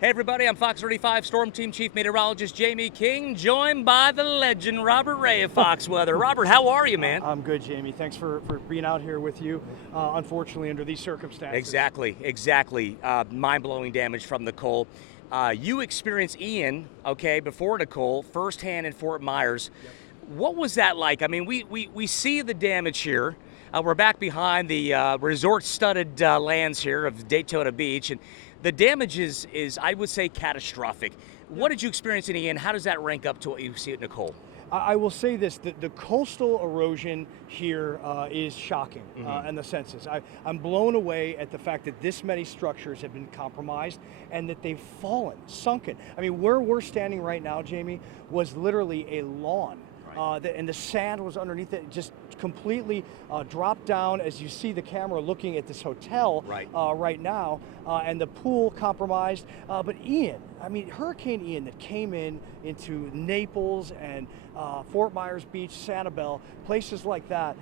Hey everybody, I'm Fox 35 Storm Team Chief Meteorologist Jayme King, joined by the legend Robert Ray of Fox Weather. Robert, how are you, man? I'm good, Jayme. Thanks for being out here with you, unfortunately, under these circumstances. Exactly. Mind-blowing damage from Nicole. You experienced Ian, okay, before Nicole, firsthand in Fort Myers. Yep. What was that like? I mean, we see the damage here. We're back behind the resort-studded lands here of Daytona Beach, and the damage is I would say, catastrophic. What did you experience in Ian? How does that rank up to what you see at Nicole? I will say this, the coastal erosion here is shocking in the senses. I'm blown away at the fact that this many structures have been compromised and that they've fallen, sunken. I mean, where we're standing right now, Jayme, was literally a lawn. And the sand was underneath it, just completely dropped down as you see the camera looking at this hotel right now, and the pool compromised. But Ian, I mean, Hurricane Ian that came into Naples and Fort Myers Beach, Sanibel, places like that.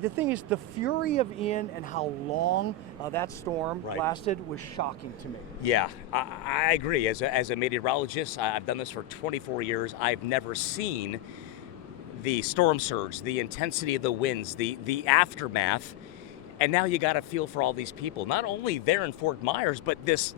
The thing is, the fury of Ian and how long that storm lasted was shocking to me. Yeah, I agree. As a meteorologist, I've done this for 24 years. I've never seen the storm surge, the intensity of the winds, the aftermath, and now you got to feel for all these people. Not only there in Fort Myers, but this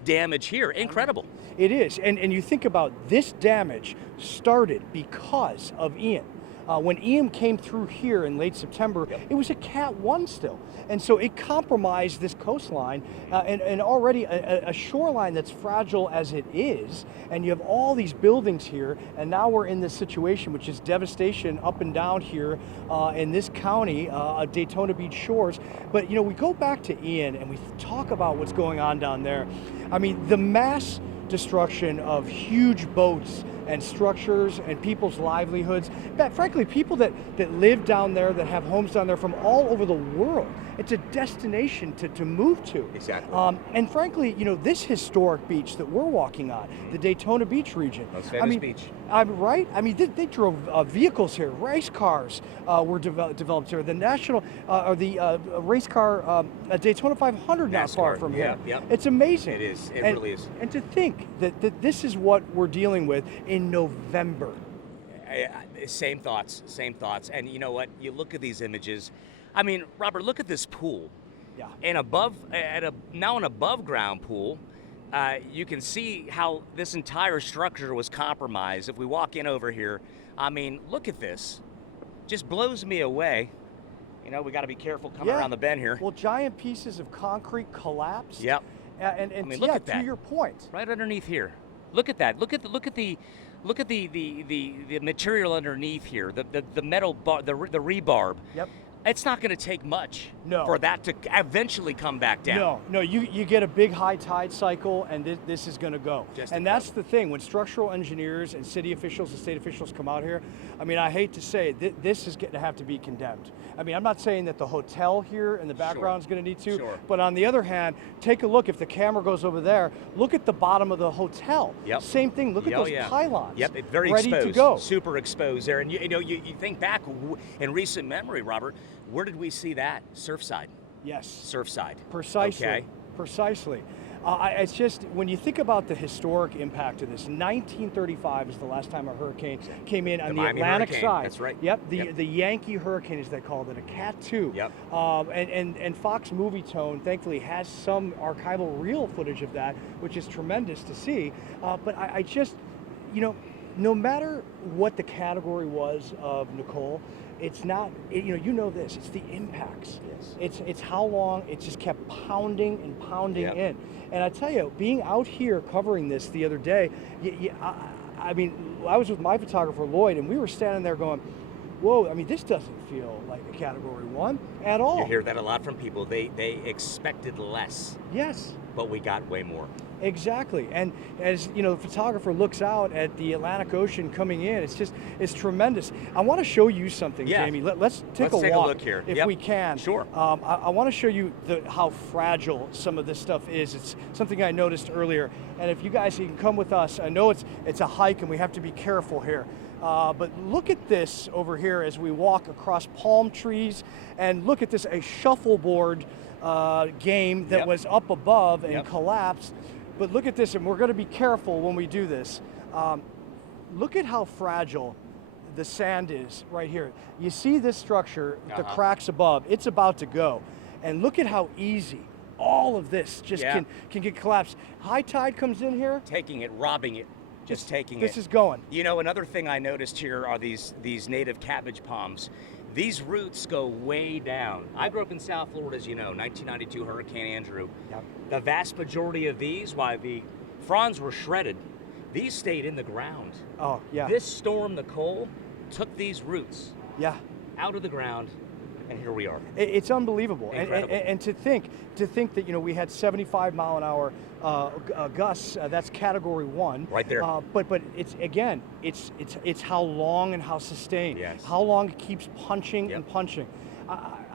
damage here, incredible. It is, and you think about this damage started because of Ian. When Ian came through here in late September, it was a Cat 1 still. And so it compromised this coastline and already a shoreline that's fragile as it is. And you have all these buildings here. And now we're in this situation, which is devastation up and down here in this county, Daytona Beach shores. But, you know, we go back to Ian and we talk about what's going on down there. I mean, the mass destruction of huge boats and structures and people's livelihoods. But frankly, people that live down there, that have homes down there from all over the world. It's a destination to move to. Exactly. And frankly, you know, this historic beach that we're walking on, the Daytona Beach region. Most famous beach. Right? I mean, they drove vehicles here. Race cars were developed here. The national, or the race car, Daytona 500 not far from here. It's amazing. It is. It really is. And to think that this is what we're dealing with in November. Same thoughts. And you know what? You look at these images. I mean, Robert, look at this pool. Yeah. And now an above ground pool, you can see how this entire structure was compromised. If we walk in over here, I mean, look at this. Just blows me away. You know, we got to be careful coming around the bend here. Well, giant pieces of concrete collapsed. Yep. And I mean, look at that. To your point. Right underneath here. Look at that. Look at the material underneath here. The metal bar, the rebarb. Yep. It's not going to take much for that to eventually come back down. No, you get a big high tide cycle, and this is going to go. And that's the thing. When structural engineers and city officials and state officials come out here, I mean, I hate to say it, this is going to have to be condemned. I mean, I'm not saying that the hotel here in the background is going to need to, but on the other hand, take a look. If the camera goes over there, look at the bottom of the hotel. Same thing. Look at those pylons. Yep, very ready exposed, to go. super exposed there. And you think back in recent memory, Robert, where did we see that? Surfside. Yes. Surfside. Precisely. Okay. Precisely. It's just, when you think about the historic impact of this, 1935 is the last time a hurricane came in on the Atlantic side. That's right. Yep, the Yankee hurricane, as they called it, a Cat 2. Yep. And Fox Movie Tone, thankfully, has some archival reel footage of that, which is tremendous to see. But I just, you know, no matter what the category was of Nicole, it's not, you know this, it's the impacts. Yes. It's how long it just kept pounding and pounding in. And I tell you, being out here covering this the other day, I mean, I was with my photographer, Lloyd, and we were standing there going, whoa, I mean, this doesn't feel like a Category 1 at all. You hear that a lot from people. They expected less. Yes. But we got way more. Exactly. And as you know, the photographer looks out at the Atlantic Ocean coming in, it's tremendous. I want to show you something, Jayme. Let's take a look here if we can. Sure. I want to show you how fragile some of this stuff is. It's something I noticed earlier. And if you guys can come with us, I know it's a hike and we have to be careful here. But look at this over here as we walk across palm trees, and look at this, a shuffleboard game that was up above and collapsed. But look at this, and we're going to be careful when we do this. Look at how fragile the sand is right here. You see this structure, the cracks above, it's about to go. And look at how easy all of this just can get collapsed. High tide comes in here. Taking it, robbing it, just taking it. This is going. You know, another thing I noticed here are these native cabbage palms. These roots go way down. I grew up in South Florida, as you know, 1992 Hurricane Andrew. Yep. The vast majority of these, while the fronds were shredded, these stayed in the ground. Oh, yeah. This storm, Nicole, took these roots out of the ground, and here we are. It's unbelievable. Incredible. And to think that, you know, we had 75 mile an hour gusts, that's category 1. Right there. But it's, again, it's how long and how sustained. Yes. How long it keeps punching and punching.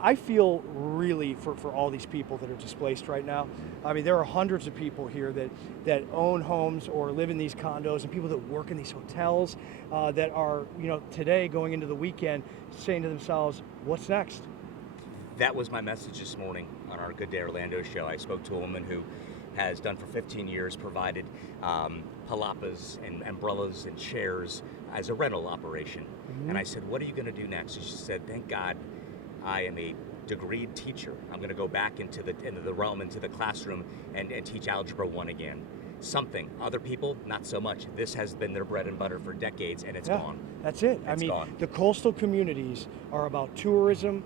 I feel really for all these people that are displaced right now. I mean, there are hundreds of people here that own homes or live in these condos, and people that work in these hotels that are, you know, today going into the weekend saying to themselves, what's next? That was my message this morning on our Good Day Orlando show. I spoke to a woman who has done for 15 years, provided palapas and umbrellas and chairs as a rental operation. And I said, what are you going to do next? And she said, thank God I am a degreed teacher. I'm going to go back into the realm, into the classroom, and teach Algebra 1 again. Something. Other people, not so much. This has been their bread and butter for decades, and it's gone. That's it. It's gone. The coastal communities are about tourism,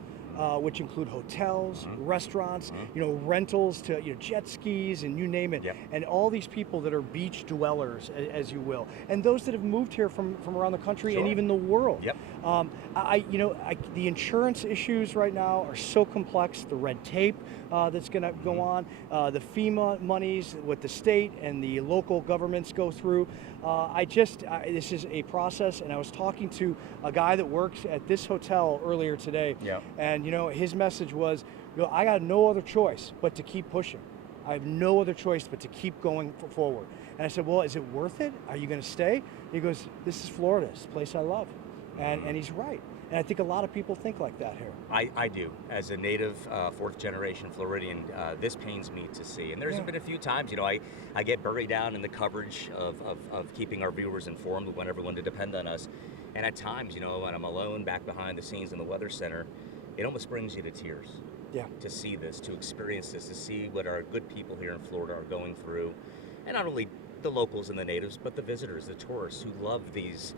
which include hotels, restaurants, you know, rentals to, you know, jet skis and you name it. And all these people that are beach dwellers, as you will, and those that have moved here from around the country and even the world. The insurance issues right now are so complex. The red tape that's going to go on, the FEMA monies, what the state and the local governments go through. This is a process, and I was talking to a guy that works at this hotel earlier today, and you know, his message was, you know, I got no other choice but to keep pushing. I have no other choice but to keep going forward. And I said, well, is it worth it? Are you going to stay? He goes, this is Florida. It's a place I love. And he's right. And I think a lot of people think like that here. I do. As a native fourth generation Floridian, this pains me to see. And there's been a few times, you know, I get buried down in the coverage of keeping our viewers informed. We want everyone to depend on us. And at times, you know, when I'm alone back behind the scenes in the Weather Center, it almost brings you to tears. To see this, to experience this, to see what our good people here in Florida are going through. And not only the locals and the natives, but the visitors, the tourists who love these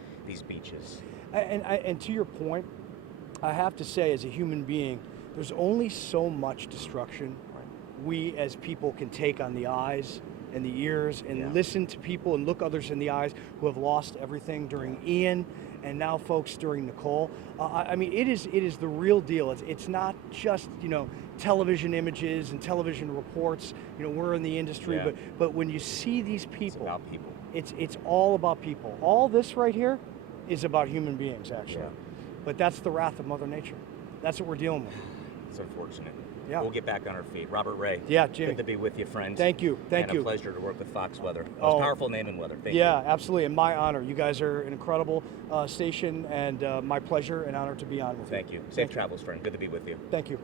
beaches. And to your point, I have to say, as a human being, there's only so much destruction we as people can take on the eyes and the ears and listen to people and look others in the eyes who have lost everything during Ian and now folks during Nicole. I mean, it is the real deal. It's not just, you know, television images and television reports. You know, we're in the industry, but when you see these people, it's about people. It's all about people. All this right here is about human beings, actually. But that's the wrath of Mother Nature. That's what we're dealing with. It's unfortunate. We'll get back on our feet. Robert Ray. Jayme. Good to be with you, friend. Thank you. And a pleasure to work with Fox Weather. Most powerful name in weather. Thank you. Absolutely. And my honor. You guys are an incredible station, and my pleasure and honor to be on with you. Thank you. Safe travels, friend. Good to be with you. Thank you.